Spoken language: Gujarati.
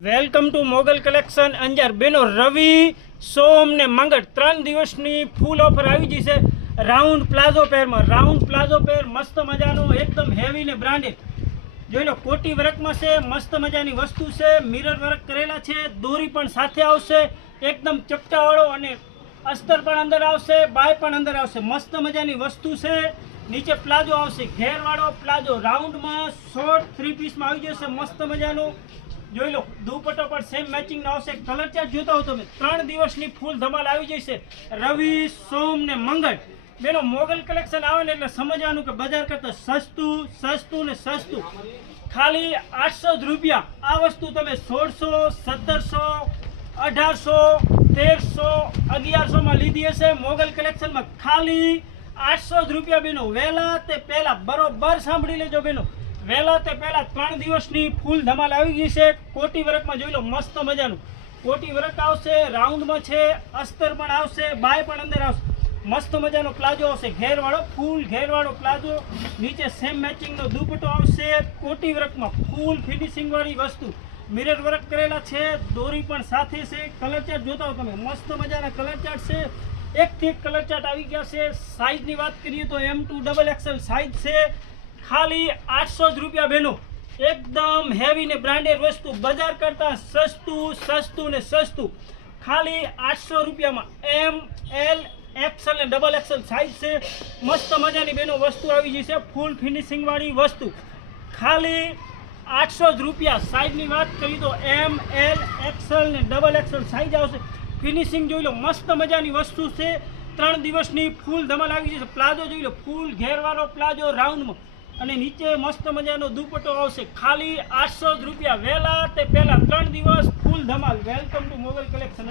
Welcome to Mogal collection Anjar બેનો રવિ સોમ ને મંગળ 3 દિવસની ફૂલ ઓફર આવી ગઈ છે રાઉન્ડ પ્લાઝો પેરમાં રાઉન્ડ પ્લાઝો પેર મસ્ત મજાનો એકદમ હેવી ને બ્રાન્ડેડ જોઈ લો કોટી વર્કમાં છે મસ્ત મજાની વસ્તુ છે મિરર વર્ક કરેલા છે દોરી પણ સાથે આવશે એકદમ ચપટાવાળો અને અસ્તર પણ અંદર આવશે બાય પણ અંદર આવશે મસ્ત મજાની વસ્તુ છે નીચે પ્લાઝો આવશે ઘેરવાળો પ્લાઝો રાઉન્ડમાં શોર્ટ 3 પીસમાં આવી જશે મસ્ત મજાનો જોઈ લો દુપટ્ટો પણ સેમ મેચિંગ નો આવશે કલર ચાર્ટ જોતા હો તમે 3 દિવસની ફૂલ ધમાલ આવી જશે રવિ સોમ ને મંગળ બેનો મોગલ કલેક્શન આવે ને એટલે સમજવાનું કે બજાર કરતા સસ્તું ને સસ્તું ખાલી 800 જ રૂપિયા આ વસ્તુ તમે 1600 1700 1800 માં લીધી હશે મોગલ કલેક્શનમાં ખાલી 800 જ રૂપિયા બેનો વહેલા તે પહેલા બરોબર સાંભળી લેજો બેનો વહેલા તે પહેલા 3 દિવસની ફૂલ ધમાલ આવી ગઈ છે કોટી વર્કમાં જોઈ લો મસ્ત મજાનું કોટી વર્ક આવશે રાઉન્ડમાં છે અસ્તર પણ આવશે બાય પણ અંદર આવશે મસ્ત મજાનો પ્લાઝો આવશે ઘેરવાળો ફૂલ ઘેરવાળો પ્લાઝો નીચે સેમ મેચિંગનો દુપટ્ટો આવશે કોટી વર્કમાં ફૂલ ફિનિશિંગ વાળી વસ્તુ મિરર વર્ક કરેલા છે દોરી પણ સાથે છે કલર ચાર્ટ જોતા હો તમે મસ્ત મજાના કલર ચાર્ટ છે એકથી એક કલર ચાર્ટ આવી ગયા છે સાઇઝની વાત કરીએ તો M2 XXL સાઇઝ છે ખાલી 800 જ રૂપિયા બેનો એકદમ હેવી ને બ્રાન્ડેડ વસ્તુ બજાર કરતા સસ્તું ને સસ્તું ખાલી 800 રૂપિયામાં ML XL ને XXL સાઇઝ છે મસ્ત મજાની બેનો વસ્તુ આવી ગઈ છે ફૂલ ફિનિશિંગ વાળી વસ્તુ ખાલી 800 જ રૂપિયા સાઇઝની વાત કરીએ તો ML XL ને XXL સાઇઝ આવશે ફિનિશિંગ જોઈ લો મસ્ત મજાની વસ્તુ છે 3 દિવસની ફૂલ ધમાલ આવી જશે પ્લાઝો જોઈ લો ફૂલ ઘેરવાળો પ્લાઝો રાઉન્ડમાં અને નીચે મસ્ત મજાનો દુપટ્ટો આવશે ખાલી 800 જ રૂપિયા વહેલા તે પહેલા 3 દિવસ ફૂલ ધમાલ વેલકમ ટુ મોગલ કલેક્શન।